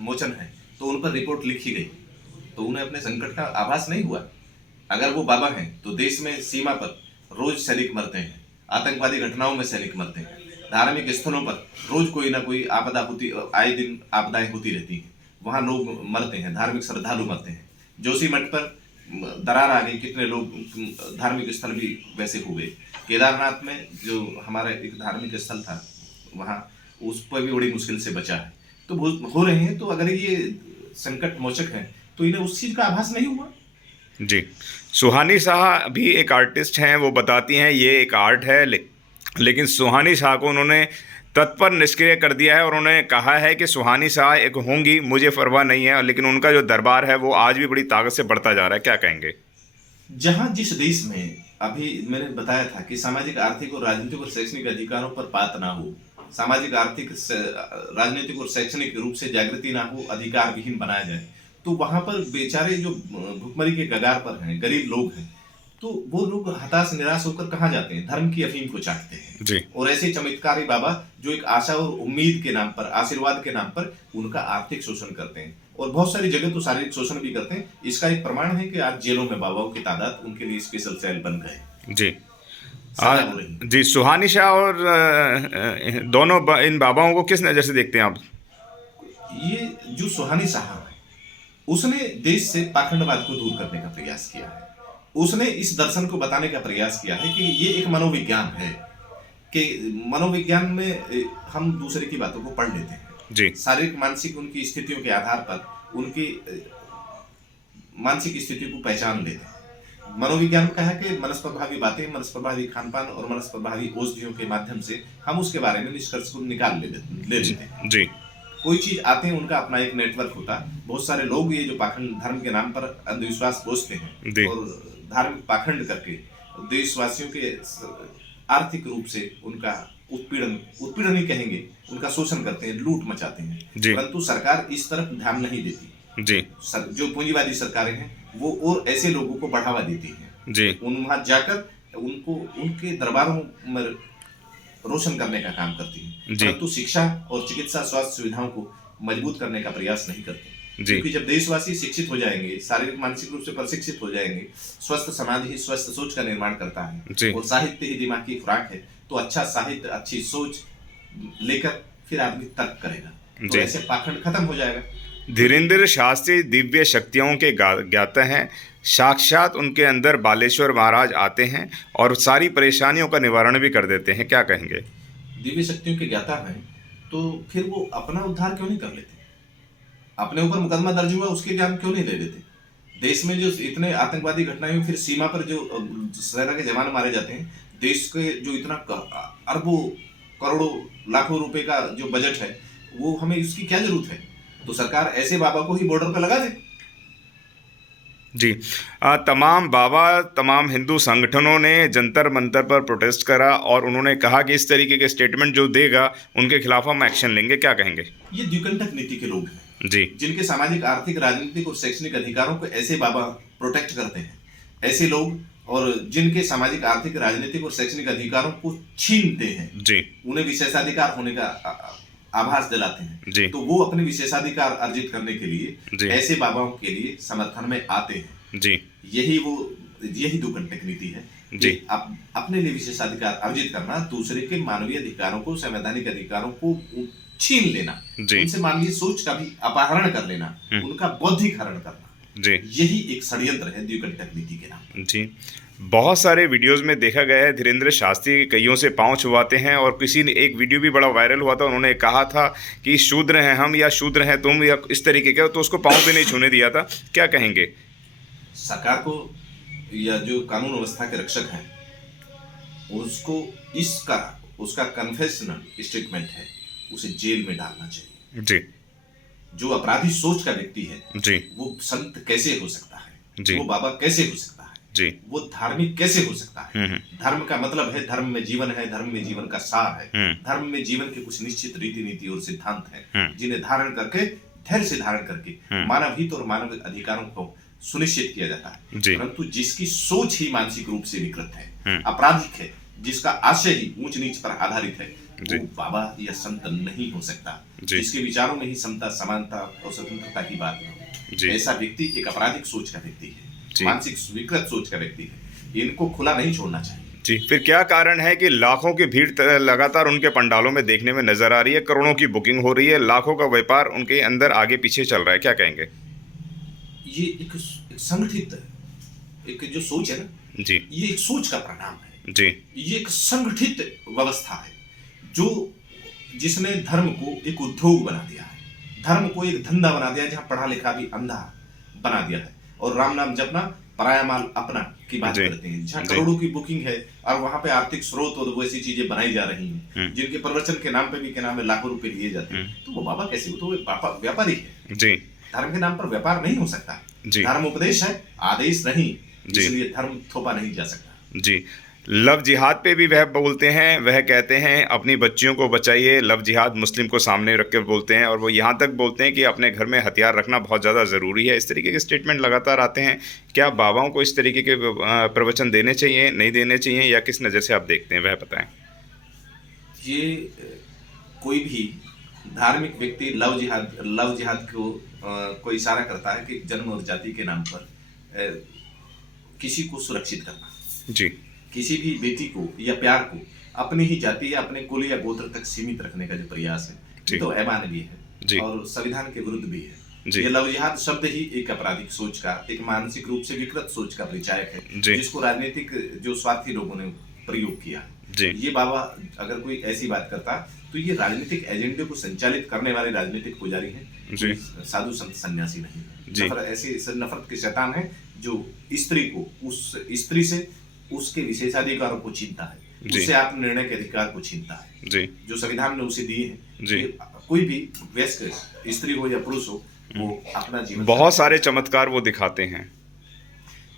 मोचन है, तो उन पर रिपोर्ट लिखी गई, तो उन्हें अपने संकट का आभास नहीं हुआ? अगर वो बाबा हैं तो देश में सीमा पर रोज सैनिक मरते हैं, आतंकवादी घटनाओं में सैनिक मरते हैं, धार्मिक स्थलों पर रोज कोई ना कोई आपदा होती, आए दिन आपदाएं होती रहती हैं, वहां लोग मरते हैं, धार्मिक श्रद्धालु मरते हैं। जोशीमठ पर दरार आ गई, कितने लोग, धार्मिक स्थल भी वैसे हो गए। केदारनाथ में जो हमारा एक धार्मिक स्थल था, वहाँ उस पर भी बड़ी मुश्किल से बचा है। तो हो रहे हैं, तो अगर ये संकट मोचक है तो इन्हें उस चीज का आभास नहीं हुआ? जी, सुहानी शाह भी एक आर्टिस्ट हैं, वो बताती हैं ये एक आर्ट है, लेकिन सुहानी शाह को उन्होंने तत्पर निष्क्रिय कर दिया है और उन्होंने कहा है कि सुहानी शाह एक होंगी, मुझे परवाह नहीं है, लेकिन उनका जो दरबार है वो आज भी बड़ी ताकत से बढ़ता जा रहा है। क्या कहेंगे? जहां जिस देश में, अभी मैंने बताया था कि सामाजिक, आर्थिक और राजनीतिक और शैक्षणिक अधिकारों पर बात ना हो, सामाजिक, आर्थिक, राजनीतिक और शैक्षणिक रूप से जागृति ना हो, अधिकार विहीन बनाया जाए, तो वहां पर बेचारे जो भुखमरी के कगार पर हैं, गरीब लोग हैं, तो वो लोग हताश निराश होकर कहाँ जाते हैं? धर्म की अफीम को चाटते हैं। जी। और ऐसे चमत्कारी बाबा जो एक आशा और उम्मीद के नाम पर, आशीर्वाद के नाम पर उनका आर्थिक शोषण करते हैं, और बहुत सारी जगह तो शारीरिक शोषण भी करते हैं। इसका एक प्रमाण है कि आज जेलों में बाबाओं की तादाद, उनके लिए स्पेशल सेल बन गए। जी। सजा हो रही। जी, सुहानी शाह और दोनों इन बाबाओं को किस नज़र से देखते हैं आप? ये जो सुहानी साहब है, उसने देश से पाखंडवाद को दूर करने का प्रयास किया है। उसने इस दर्शन को बताने का प्रयास किया है कि ये एक मनोविज्ञान है, कि मनोविज्ञान में हम दूसरे की बातों को पढ़ लेते हैं। जी। शारीरिक मानसिक उनकी स्थितियों के आधार पर उनकी मानसिक स्थिति को पहचान लेते हैं। मनोविज्ञान का है कि मनस प्रभावी बातें, मनस प्रभावी खान पान और मनस प्रभावी औषधियों के माध्यम से हम उसके बारे में निष्कर्ष को निकाल ले लेते हैं। जी। कोई चीज आते हैं, उनका अपना एक नेटवर्क होता है। बहुत सारे लोग ये जो पाखंड धर्म के नाम पर अंधविश्वास पोसते हैं और धार्मिक पाखंड करके देशवासियों के आर्थिक रूप से उनका उत्पीड़न ही कहेंगे, उनका शोषण करते हैं, लूट मचाते हैं, परंतु सरकार इस तरफ ध्यान नहीं देती। जी। जो पूंजीवादी सरकारें हैं वो और ऐसे लोगों को बढ़ावा देती हैं। जी। वहां जाकर उनको उनके दरबारों में रोशन करने का काम करती है, परंतु शिक्षा और चिकित्सा स्वास्थ्य सुविधाओं को मजबूत करने का प्रयास नहीं करती। क्योंकि जब देशवासी शिक्षित हो जाएंगे, शारीरिक मानसिक रूप से प्रशिक्षित हो जाएंगे, स्वस्थ समाज ही स्वस्थ सोच का निर्माण करता है, और साहित्य ही दिमाग की खुराक है, तो अच्छा साहित्य, अच्छी सोच लेकर फिर आदमी तर्क करेगा, तो ऐसे पाखंड खत्म हो जाएगा। धीरेन्द्र शास्त्री दिव्य शक्तियों के ज्ञाता हैं, साक्षात उनके अंदर बालेश्वर महाराज आते हैं और सारी परेशानियों का निवारण भी कर देते हैं। क्या कहेंगे? दिव्य शक्तियों के ज्ञाता हैं तो फिर वो अपना उद्धार क्यों नहीं कर लेते? अपने ऊपर मुकदमा दर्ज हुआ, उसके लिए हम क्यों नहीं ले लेते? देश में जो इतने आतंकवादी घटनाएं, फिर सीमा पर जो सेना के जवान मारे जाते हैं, देश के जो इतना अरबों करोड़ों लाखों रुपए का जो बजट है, वो हमें इसकी क्या जरूरत है? तो सरकार ऐसे बाबा को ही बॉर्डर पर लगा दे। जी। तमाम बाबा, तमाम हिंदू संगठनों ने जंतर मंतर पर प्रोटेस्ट करा और उन्होंने कहा कि इस तरीके के स्टेटमेंट जो देगा उनके खिलाफ हम एक्शन लेंगे। क्या कहेंगे? ये द्विकंटक नीति के लोग हैं जी, जिनके सामाजिक, आर्थिक, राजनीतिक और शैक्षणिक अधिकारों को ऐसे बाबा प्रोटेक्ट करते हैं। ऐसे लोग और जिनके सामाजिक, आर्थिक, राजनीतिक और शैक्षणिक अधिकारों को छीनते हैं जी, उन्हें विशेषाधिकार होने का आभास दिलाते हैं जी, तो वो अपने विशेषाधिकार अर्जित करने के लिए ऐसे बाबाओं के लिए समर्थन में आते हैं। जी। यही द्विकंटक नीति है जी। अपने लिए विशेषाधिकार अर्जित करना, दूसरे के मानवीय अधिकारों को, संवैधानिक अधिकारों को छीन लेना, उनसे मानवीय सोच का भी अपहरण कर लेना, उनका बौद्धिक हरण करना जी, यही एक षड्यंत्र है द्विकंटक नीति के नाम जी। बहुत सारे वीडियोस में देखा गया है धीरेन्द्र शास्त्री कईयों से पाँव छुआते हैं, और किसी ने एक वीडियो भी बड़ा वायरल हुआ था, उन्होंने कहा था कि शूद्र हैं हम या शूद्र हैं तुम या इस तरीके का, तो उसको पाँव भी नहीं छूने दिया था। क्या कहेंगे? सरकार को या जो कानून व्यवस्था के रक्षक हैं उसको उसका कन्फेशनल स्टेटमेंट है, उसे जेल में डालना चाहिए जी। जो अपराधी सोच का व्यक्ति है जी, वो संत कैसे हो सकता है जी, वो बाबा कैसे हो सकता है जी, वो धार्मिक कैसे हो सकता है? धर्म का मतलब है, धर्म में जीवन है, धर्म में जीवन का सार है, धर्म में जीवन के कुछ निश्चित रीति नीति और सिद्धांत हैं जिन्हें धारण करके, धैर्य से धारण करके मानव हित और मानव अधिकारों को सुनिश्चित किया जाता है। परंतु जिसकी सोच ही मानसिक रूप से विकृत है, आपराधिक है, जिसका आशय ही ऊंच नीच पर आधारित है, जी। वो बाबा या संत नहीं हो सकता। जी। जिसके विचारों में ही समता, समानता और स्वतंत्रता की बात हो, जी। ऐसा व्यक्ति एक आपराधिक सोच का व्यक्ति है, जी। मानसिक विकृत सोच का व्यक्ति है। इनको खुला नहीं छोड़ना चाहिए। जी, फिर क्या कारण है कि लाखों की भीड़ लगातार उनके पंडालों में देखने में नजर आ रही है, करोड़ों की बुकिंग हो रही है, लाखों का व्यापार उनके अंदर आगे पीछे चल रहा है, क्या कहेंगे? ये एक संगठित एक जो सोच है ना, जी। ये एक सोच का परिणाम है। जी। ये एक संगठित व्यवस्था है जो जिसने धर्म को एक उद्योग बना दिया है, धर्म को एक धंधा बना दिया है, जहां पढ़ा लिखा भी अंधा बना दिया है और राम नाम जपना पराया माल अपना की बात जी। करते हैं। जहां जी। करोड़ों की बुकिंग है और वहां पे आर्थिक स्रोत और वैसी चीजें बनाई जा रही हैं जिनके प्रवचन के नाम पे भी क्या नाम है लाखों रुपए लिए जाते हैं। तो वो बाबा कैसे, वो तो व्यापारी है। जी। धर्म के नाम पर व्यापार नहीं हो सकता। जी। धर्म उपदेश है, आदेश नहीं। जी। इसलिए धर्म थोपा नहीं जा सकता। जी। लव जिहाद पे भी वह बोलते हैं, वह कहते हैं अपनी बच्चियों को बचाइए। लव जिहाद मुस्लिम को सामने रख कर बोलते हैं और वो यहाँ तक बोलते हैं कि अपने घर में हथियार रखना बहुत ज़्यादा ज़रूरी है। इस तरीके के स्टेटमेंट लगातार आते हैं। क्या बाबाओं को इस तरीके के प्रवचन देने चाहिए, नहीं देने चाहिए, या किस नज़र से आप देखते हैं, वह बताएं। ये कोई भी धार्मिक व्यक्ति लव जिहाद को इशारा करता है कि जन्म और जाति के नाम पर किसी को सुरक्षित करना, जी। किसी भी बेटी को या प्यार को अपनी ही जाति या अपने कुल या गोत्र तक सीमित रखने का जो प्रयास है, तो अमानवीय है और संविधान के विरुद्ध भी है। ये लव जिहाद शब्द ही एक आपराधिक सोच का, एक मानसिक रूप से विकृत सोच का परिचायक है, जिसको राजनीतिक जो स्वार्थी लोगों ने प्रयोग किया। ये बाबा अगर कोई ऐसी बात करता तो ये राजनीतिक एजेंडे को संचालित करने वाले राजनीतिक पुजारी हैं, साधु संत सन्यासी नहीं। ऐसे नफरत के शैतान है जो स्त्री को, उस स्त्री से उसके विशेषाधिकारों को छीनता है, उससे आत्मनिर्णय के अधिकार को छीनता है जो संविधान ने उसे दिए हैं। कोई भी वयस्क स्त्री हो या पुरुष हो, वो अपना जीवन, बहुत सारे चमत्कार वो दिखाते हैं।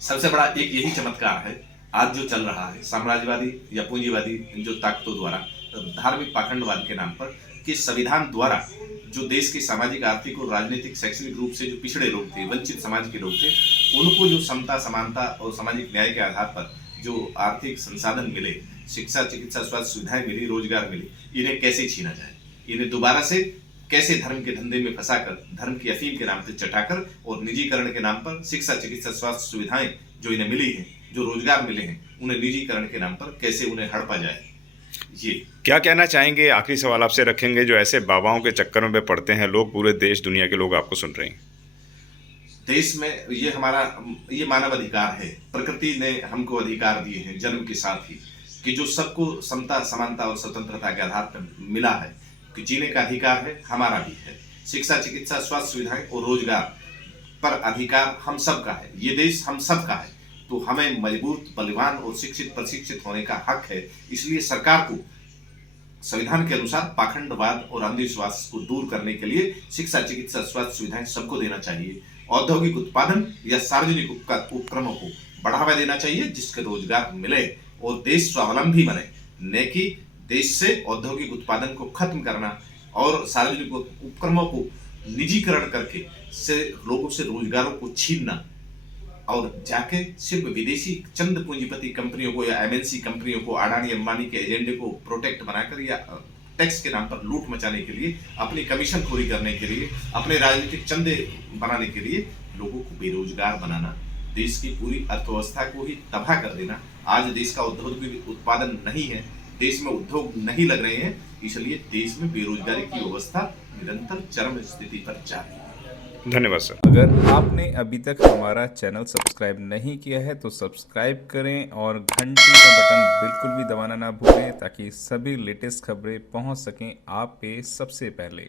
सबसे बड़ा एक यही चमत्कार है आज जो चल रहा है, साम्राज्यवादी या पूंजीवादी जो ताकतों द्वारा धार्मिक पाखंडवाद के नाम पर, कि संविधान द्वारा जो देश के सामाजिक, आर्थिक और राजनीतिक, शैक्षणिक रूप से जो पिछड़े लोग थे, वंचित समाज के लोग थे, उनको जो समता, समानता और सामाजिक न्याय के आधार पर जो आर्थिक संसाधन मिले, शिक्षा, चिकित्सा, स्वास्थ्य सुविधाएं मिली, रोजगार मिली, इन्हें कैसे छीना जाए, इन्हें दोबारा से कैसे धर्म के धंधे में फंसाकर, धर्म की अफीम के नाम पर चटाकर और निजीकरण के नाम पर शिक्षा, चिकित्सा, स्वास्थ्य सुविधाएं जो इन्हें मिली हैं, जो रोजगार मिले हैं, उन्हें निजीकरण के नाम पर कैसे उन्हें हड़पा जाए। ये क्या कहना चाहेंगे? आखिरी सवाल आपसे रखेंगे। जो ऐसे बाबाओं के चक्करों में पड़ते हैं लोग, पूरे देश दुनिया के लोग आपको सुन रहे हैं। देश में ये मानव अधिकार है, प्रकृति ने हमको अधिकार दिए हैं जन्म के साथ ही, कि जो सबको समता, समानता और स्वतंत्रता के आधार पर मिला है, कि जीने का अधिकार है, हमारा भी है। शिक्षा, चिकित्सा, स्वास्थ्य सुविधाएं और रोजगार पर अधिकार हम सबका है। ये देश हम सबका है, तो हमें मजबूत, बलवान और शिक्षित, प्रशिक्षित होने का हक है। इसलिए सरकार को संविधान के अनुसार पाखंडवाद और अंधविश्वास को दूर करने के लिए शिक्षा, चिकित्सा, स्वास्थ्य सुविधाएं सबको देना चाहिए। औद्योगिक उत्पादन या सार्वजनिक उपक्रमों को बढ़ावा देना चाहिए, जिसके रोजगार मिले और देश स्वावलंबी बने, न कि देश से औद्योगिक उत्पादन को खत्म करना और सार्वजनिक उपक्रमों को निजीकरण करके से लोगों से रोजगारों को छीनना और जाके सिर्फ विदेशी चंद पूंजीपति कंपनियों को या एमएनसी कंपनियों को, अडानी अंबानी के एजेंडे को प्रोटेक्ट बनाकर या टैक्स के नाम पर लूट मचाने के लिए, अपनी कमीशन खोरी करने के लिए, अपने राजनीतिक चंदे बनाने के लिए लोगों को बेरोजगार बनाना, देश की पूरी अर्थव्यवस्था को ही तबाह कर देना। आज देश का औद्योगिक उत्पादन नहीं है, देश में उद्योग नहीं लग रहे हैं, इसलिए देश में बेरोजगारी की व्यवस्था निरंतर चरम स्थिति पर जा रही है। धन्यवाद सर। अगर आपने अभी तक हमारा चैनल सब्सक्राइब नहीं किया है तो सब्सक्राइब करें और घंटी का बटन बिल्कुल भी दबाना ना भूलें, ताकि सभी लेटेस्ट खबरें पहुंच सकें आप पे सबसे पहले।